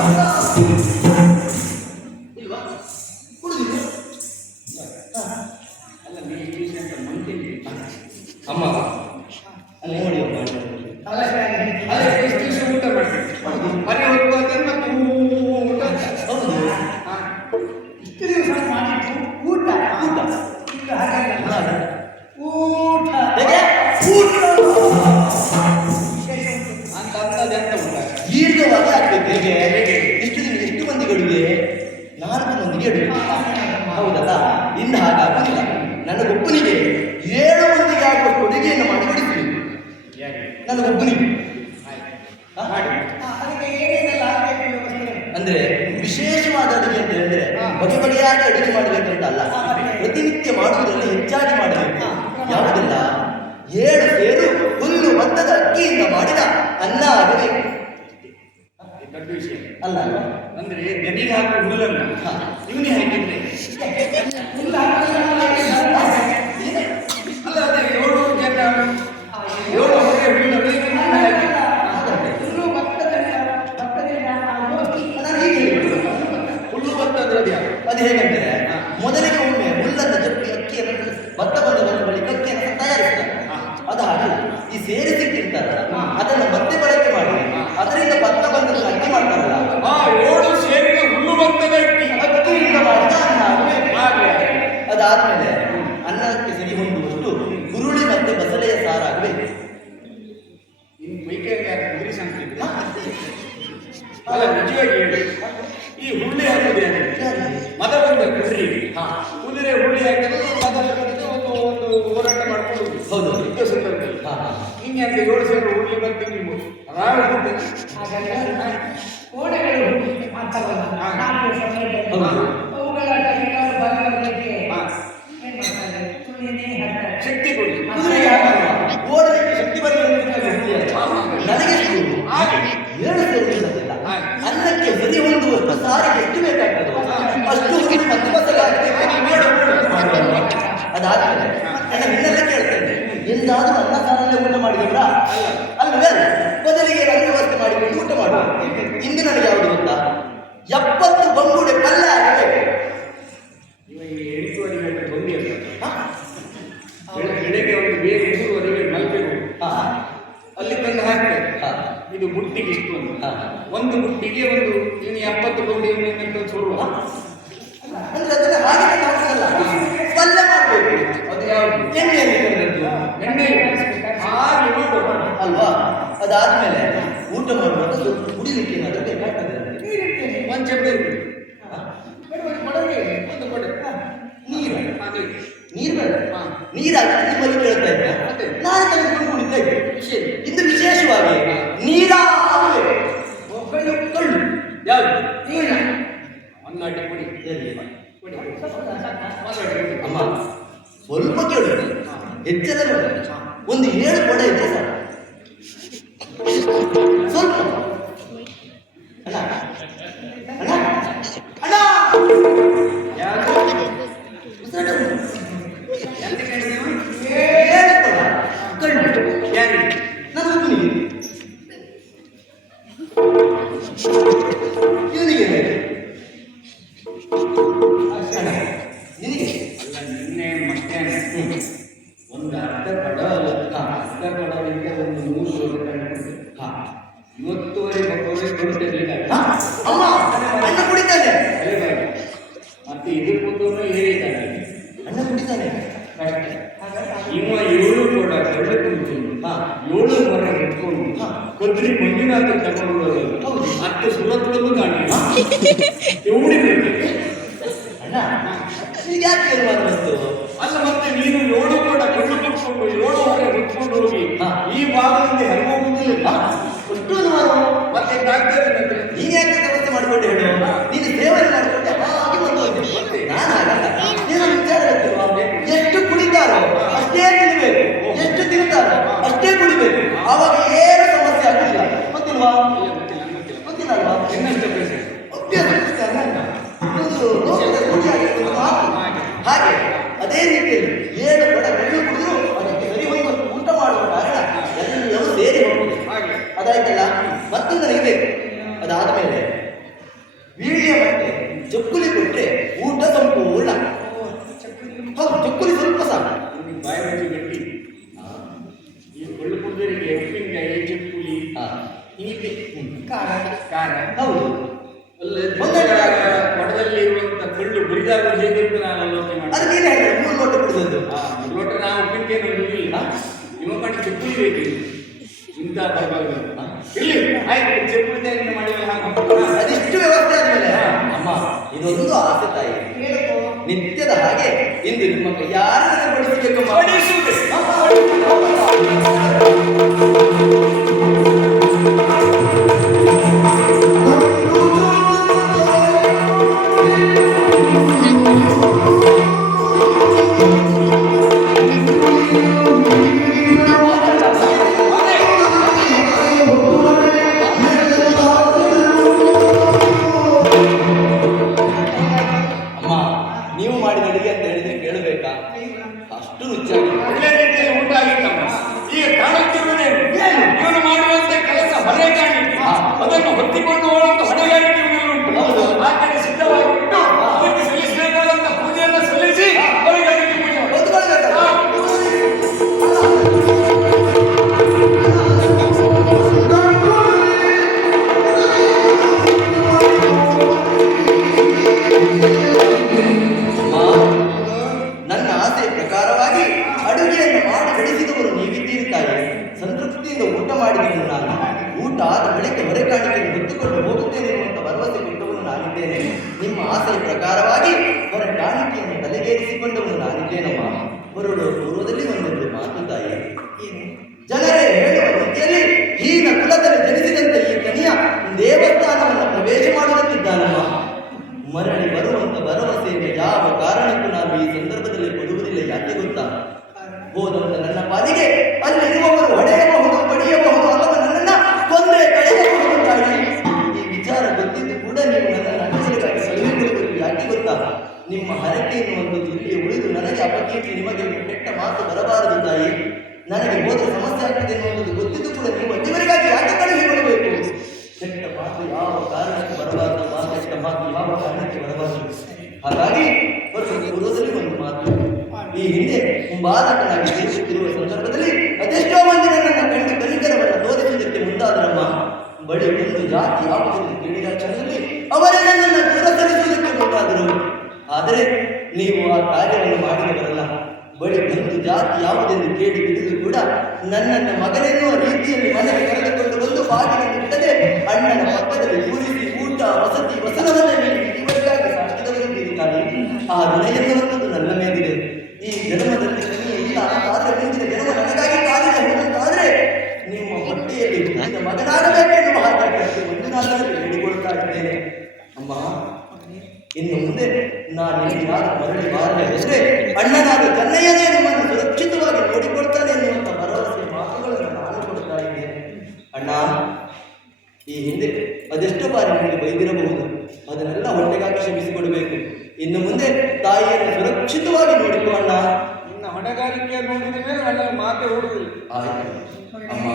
Yes. ಉಬ್ಬುನಿ ಅಂದ್ರೆ ವಿಶೇಷವಾದ ಅಡುಗೆ ಅಂತ ಹೇಳಿದ್ರೆ ಬಗೆ ಬಗೆಯಾಗಿ ಅಡುಗೆ ಮಾಡಬೇಕಂತ ಅಲ್ಲ. ಪ್ರತಿನಿತ್ಯ ಮಾಡುವುದನ್ನು ಹೆಚ್ಚಾಗಿ ಮಾಡಬೇಕು. ಯಾವುದಿಲ್ಲ? ಏಳು ಬೇರು ಹುಲ್ಲು ಭತ್ತದ ಅಕ್ಕಿಯಿಂದ ಮಾಡಿದ ಅನ್ನ ಆಗಬೇಕು ದೊಡ್ಡ ವಿಷಯ. ಅಲ್ಲ. ಅಂದ್ರೆ ನೆನೆಗೆ ಹಾಕುವ ಹುಲ್ಲನ್ನು ಇವನೇ ಹಾಕಿದ್ರೆ? ಹುಲ್ಲು ಸೇರಿಸಿಟ್ಟಿರ್ತಾರಲ್ಲ ಅದನ್ನು ಮತ್ತೆ ಬಳಕೆ ಮಾಡಿ. ಅದರಿಂದ ಭತ್ತ ಬಂದು ಅಕ್ಕಿ ಮಾಡ್ತಾರಲ್ಲ ಆ ಏಳು ಸೇರಿನ ಹುಲ್ಲು ಭತ್ತದ ಅಕ್ಕಿ. ಅಕ್ಕಿಯಿಂದ ಮಾಡಿದ ಅನ್ನ ಅದಾದ್ಮೇಲೆ ಅನ್ನಕ್ಕೆ ಸಿಗಿ ಹೊಂದುವಷ್ಟು ಗುರುಳಿ ಮತ್ತೆ ಬಸಳೆಯ ಸಾರಾಗಬೇಕು ಅಲ್ಲ ನಿಜವಾಗಿ ಈ ಹುಳ್ಳಿ ಹಾಕೋದೇನೆ ಮದ ಬಂದ ಕುದುರೆ ಕುದುರೆ ಹುಳಿ ಹಾಕಿದ್ರೆ ಮದ ಒಂದು ಒಂದು ಹೋರಾಟ ಮಾಡ್ಕೊಂಡು ಹೌದು. ಸಂದರ್ಭ ಹಿಂಗೆ ಅಂತ ಏಳು ಸಾವಿರ ಹೋಗಿ ಬಂದು ತಿಂಗಳು ಮೂರು ಅದಾಗುತ್ತೆ ಕೋಣೆಗಳು ಮಾತಾಡಲ್ಲ ಅವುಗಳ ಅಂದ್ರೆ ಅದನ್ನ ಹಾಗೆ ಹಾಕಿಲ್ಲ ಪಲ್ಯ ಮಾಡಬೇಕು. ಅದು ಯಾವುದು? ಎಣ್ಣೆಯಲ್ಲಿ ಕರೆದದ್ದು ಎಣ್ಣೆ ಹಾಗೆ ಊಟ ಮಾಡಿ ಅಲ್ವಾ? ಅದಾದ್ಮೇಲೆ ಊಟ ಮಾಡುವಾಗ ಕುಡಿಲಿಕ್ಕೆ ಏನಾದರೂ ಒಂದು ಅರ್ಧ ಬಡವರಿಗೆ ಒಂದು ನೂರು ರೂಪಾಯಿ ಇವತ್ತು ಅಮ್ಮ ಅಣ್ಣ ಕುಡಿತಾನೆ. ಮತ್ತೆ ಇದ್ರ ಕೂತು ಹೇಳಿದ್ದಾನೆ ಅಣ್ಣ ಕುಡಿತಾನೆ. ಇವ ಏಳು ಕೂಡ ಎರಡು ಕುಂತು. ಏಳು ಮರ ಹಿಡ್ಕೊಂಡು ಕೊದ್ರಿ ಮಂಜುನಾಥ ತಗೊಂಡು ಮತ್ತೆ ಸುರತ್ಕೊಂಡು ಗಾಡಿ ಎವಡಿ ಅಣ್ಣ ಯಾಕೆ ಮಾತು ಅಲ್ಲ ಮತ್ತೆ ನೀನು ಏಳು ನಿಮ್ಮ ಕೈಯಾರ ಕಾಣಿಕೆಯನ್ನು ತಲೆಗೇರಿಸಿಕೊಂಡವನು ನಾನಿದ್ದೇನಮ್ಮ ಹೊರಡುವ ಪೂರ್ವದಲ್ಲಿ ಒಂದೊಂದು ಮಾತು ತಾಯಿ. ಏನು? ಜನರೇ ಹೇಳುವ ರೀತಿಯಲ್ಲಿ ಹೀನ ಕುಲದಲ್ಲಿ ಜನಿಸಿದಂತೆ ಈ ಕನಿಯ ದೇವಸ್ಥಾನವನ್ನು ಪ್ರವೇಶ ಮಾಡುವಂತಿದ್ದಾನಮ್ಮ. ಮರಳಿ ಬರುವಂತ ಭರವಸೆಯನ್ನು ಯಾವ ಕಾರಣಕ್ಕೂ ನಾನು ಈ ಸಂದರ್ಭದಲ್ಲಿ ಕೊಡುವುದಿಲ್ಲ, ಯಾಕೆ ಗೊತ್ತಾ? ಹೋದಂತ ನನ್ನ ಪಾಲಿಗೆ ಅಪಕೀರ್ತಿ ನಿಮಗೆ ಕೆಟ್ಟ ಮಾತು ಬರಬಾರದು ತಾಯಿ ನನಗೆ ಹೋದ್ರೆ ಸಮಸ್ಯೆ ಆಗ್ತದೆ ಎನ್ನುವುದು ಗೊತ್ತಿದ್ದು ಕೂಡ ನೀವು ಅಲ್ಲಿವರೆಗಾಗಿ ಯಾಕೆ ಕಳುಹಿಕೊಡಬೇಕು ಕೆಟ್ಟ ಮಾತು ಯಾವ ಕಾರಣಕ್ಕೆ ಬರಬಾರದು? ಆ ಕೆಟ್ಟ ಮಾತು ಯಾವ ಕಾರಣಕ್ಕೆ ಬರಬಾರದು? ಹಾಗಾಗಿ ಒಂದು ಪೂರ್ವದಲ್ಲಿ ಒಂದು ಮಾತು. ಈ ಹಿಂದೆ ಮುಂಬಾಲಕನಾಗಿ ಸೇರಿಸುತ್ತಿರುವ ಸಂದರ್ಭದಲ್ಲಿ ಅದೆಷ್ಟೋ ಮಂದಿ ನನ್ನನ್ನು ಕಂಡು ಕಲಿಕರವನ್ನು ತೋರಿಸುವುದಕ್ಕೆ ಮುಂದಾದರಮ್ಮ. ಬಳಿ ಒಂದು ಜಾತಿ ಯಾವುದೆಂದು ಕೇಳಿದ ಕ್ಷಣದಲ್ಲಿ ಅವರೇ ನನ್ನನ್ನು ಮುಂದಾದರು. ಆದರೆ ನೀವು ಆ ಕಾರ್ಯವನ್ನು ಮಾಡಿದವರಲ್ಲ. ಬಳಿ ಒಂದು ಜಾತಿ ಯಾವುದೆಂದು ಕೇಳಿ ಬಿಡಿದು ಕೂಡ ನನ್ನನ್ನು ಮಗನೆನ್ನುವ ರೀತಿಯಲ್ಲಿ ಮನೆಗೆ ಕರೆದುಕೊಂಡು ಬಂದು ಬಾಗಿಲನ್ನು ಬಿಡದೆ ಅಣ್ಣನ ಪಕ್ಕದಲ್ಲಿ ಕೂರಿಸಿ ಊಟ, ವಸತಿ ವಸನವನ್ನು ನೀಡಿ ಇವರಿಗಾಗಿ ಸಾಕಿದವರಿದ್ದೀರಿ ತಾಯಿ ಆ ಋಣ ಬೈದಿರಬಹುದು ಅದನ್ನೆಲ್ಲ ಹೊಟ್ಟೆಗಾಗಿ ಶ್ರಮಿಸಿಕೊಡಬೇಕು ಇನ್ನು ಮುಂದೆ ತಾಯಿಯನ್ನು ಸುರಕ್ಷಿತವಾಗಿ ನೋಡಿಕೊ ಅಣ್ಣ. ನಿನ್ನ ಹೊಣೆಗಾರಿಕೆ ನೋಡಿದ ಮೇಲೆ ನನ್ನ ಮಾತೆ ಓಡುವುದು ಆಯ್ತು. ಅಮ್ಮ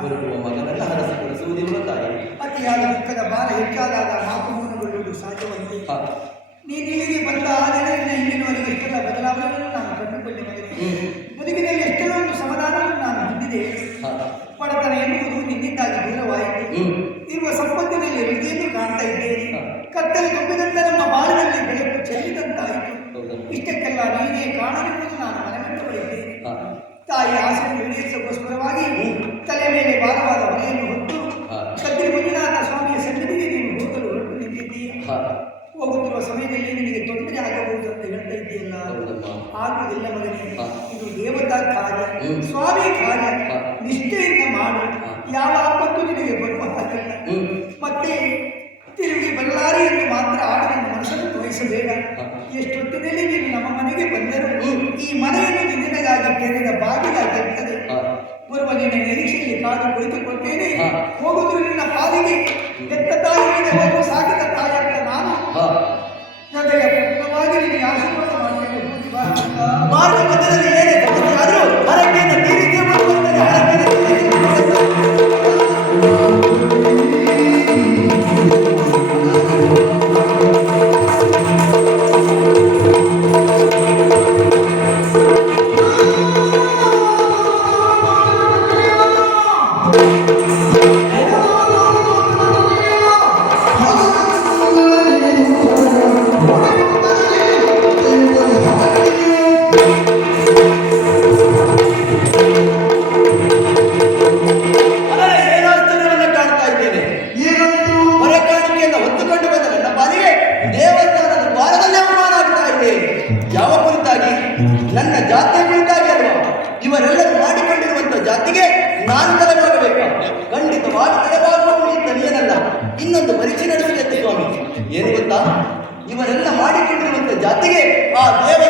ಹೊರಡುವ ಮಗನನ್ನ ಹರಸಿಕೊಳ್ಳಿಸುವುದಿಲ್ಲ ತಾಯಿ. ಅತಿಯಾದ ದುಃಖದ ಭಾರ ಹೆಚ್ಚಾದಾಗ ಮಾತು ಮೂರು ಸಹಜವಂತೆ. ನೀನು ಇಲ್ಲಿಗೆ ಬಂದ ತಾಯಿ ಆಸೆಯನ್ನು ಈಡೇರಿಸೋಸ್ಕರವಾಗಿ ತಲೆ ಮೇಲೆ ಭಾರವಾದ ಹೊರೆಯನ್ನು ಹೊತ್ತು ಹಾ. ಕದ್ರಿ ಮಂಜುನಾಥ ಸ್ವಾಮಿಯ ಸನ್ನಿಧಿಗೆ ನೀನು ಹೋಗಲು ಹೊರಟು ನಿಂತಿದ್ದೀಯ ಹಾ. ಹೋಗುತ್ತಿರುವ ಸಮಯದಲ್ಲಿ ನಿನಗೆ ತೊಂದರೆ ಆಗಬಹುದು ಅಂತ ಹೇಳ್ತಾ ಇದ್ದೀಯಲ್ಲ ಹೌದಮ್ಮ. ಆಗುವುದಿಲ್ಲ ಮಗನೇ ಇದು ದೇವತಾ ಕಾರ್ಯ ಸ್ವಾಮಿ ಕಾರ್ಯ. ನಿಷ್ಠೆಯಿಂದ ಮಾಡು. ಯಾವ ಆಪತ್ತು ನಿನಗೆ ಬರುವ ಹಾಗಿಲ್ಲ ಮತ್ತೆ ತಿರುಗಿ ಬರಲಾರೆ ಎಂದು ಮಾತ್ರ ಆಗ ನನ್ನ ಮನಸ್ಸನ್ನು ತೋರಿಸಬೇಡ ಹಾ. ಎಷ್ಟೊತ್ತಿನಲ್ಲಿ ನೀನು ನಮ್ಮ ಮನೆಗೆ ಬಂದರು ಹ್ಮ್. ಈ ಮನೆಯನ್ನು ನಿನಗಾಗಿ ತೆರೆದ ಬಾಗಿಲಾಗಿರುತ್ತದೆ ಹಾ. ಬರುವ ನಿನ್ನ ನಿರೀಕ್ಷೆಯಲ್ಲಿ ಕಾದು ಕುಳಿತುಕೊಳ್ತೇನೆ ಹಾ. ಹೋಗುವುದು ನಿನ್ನ ಪಾಲಿಗೆ ಎತ್ತ ತಾಯಿಗೆ ಹೋಗುವ ಸಾಗಿದ ತಾಯಿಯಂತ ನಾನು ಒಂದು ಪರೀಕ್ಷೆ ನಡೆಸಬೇಕು ಸ್ವಾಮೀಜಿ ಏನು ಗೊತ್ತಾ? ಇವರೆಲ್ಲ ಮಾಡಿಕೊಂಡಿರುವಂತ ಜಾತಿಗೆ ಆ ದೇವ